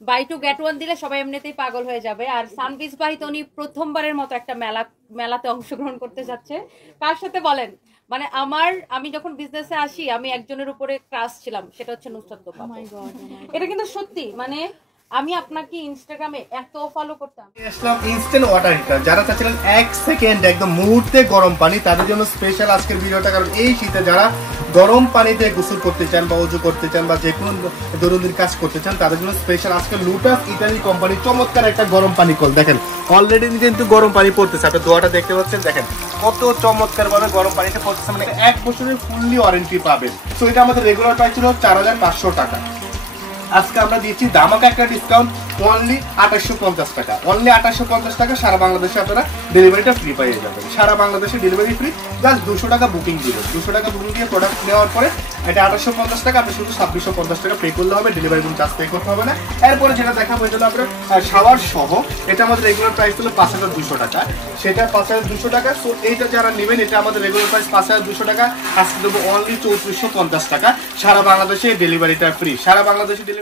By to get one দিলে সবাই এমনিতেই পাগল হয়ে যাবে। আর সানবিজ ভাই তো উনি প্রথমবারের মতো একটা মেলাতে অংশগ্রহণ করতে যাচ্ছে। কার সাথে বলেন? মানে আমি যখন বিজনেসে আসি আমি একজনের উপরে ক্রাশ ছিলাম, সেটা হচ্ছে নুসরাত দোপা। এটা কিন্তু সত্যি, মানে আমি আপনাকে ইনস্টাগ্রামে এত ফলো করতাম। আসলাম ইনস্ট্যান্ট ওয়াটার হিটার, যারা চাচ্ছিলেন 1 সেকেন্ড একদম মুহূর্তে গরম পানি, তাদের জন্য স্পেশাল আজকের ভিডিওটা। কারণ এই শীতে যারা গরম পানিতে গোসল করতে চান বা উজু করতে চান বা যে কোনো দৈনন্দিন কাজ করতে চান, তাদের জন্য স্পেশাল আজকে লুটাস ইতালি কোম্পানি চমৎকার একটা গরম পানি কল। দেখেন অলরেডি কিন্তু গরম পানি পড়তেছে, আপনি দোয়াটা দেখতে পাচ্ছেন, দেখেন কত চমৎকার ভাবে গরম পানিটা পড়তেছে। মানে 1 বছরের ফুললি ওয়ারেন্টি পাবেন। তো এটা আমাদের রেগুলার প্রাইস ছিল 4500 টাকা। আজকে আমরা দিচ্ছি ধামাকা একটা ডিসকাউন্ট, অনলি 2850 টাকা। অনলি 2850 টাকা সারা বাংলাদেশে আপনারা ডেলিভারিটা ফ্রি পেয়ে যাবেন। সারা বাংলাদেশে ডেলিভারি ফ্রি, জাস্ট 200 টাকা বুকিং দিবেন। 200 টাকা বুকিং দিয়ে প্রোডাক্ট নেওয়ার পরে এটা 2850 টাকা, আপনি শুধু 2650 টাকা পে করলে হবে, ডেলিভারি কোনো চার্জ পে করতে হবে না। এরপরে যেটা দেখাবো এটা হলো আপনার শাওয়ার সহ, এটা আমাদের রেগুলার প্রাইস হলো 5200 টাকা, সেটা 5200 টাকা। সো এইটা যারা নেবেন, এটা আমাদের রেগুলার প্রাইস 5200 টাকা, আজকে দেবো অনলি 3450 টাকা। সারা বাংলাদেশে ডেলিভারিটা ফ্রি, সারা বাংলাদেশে ডেলিভারি।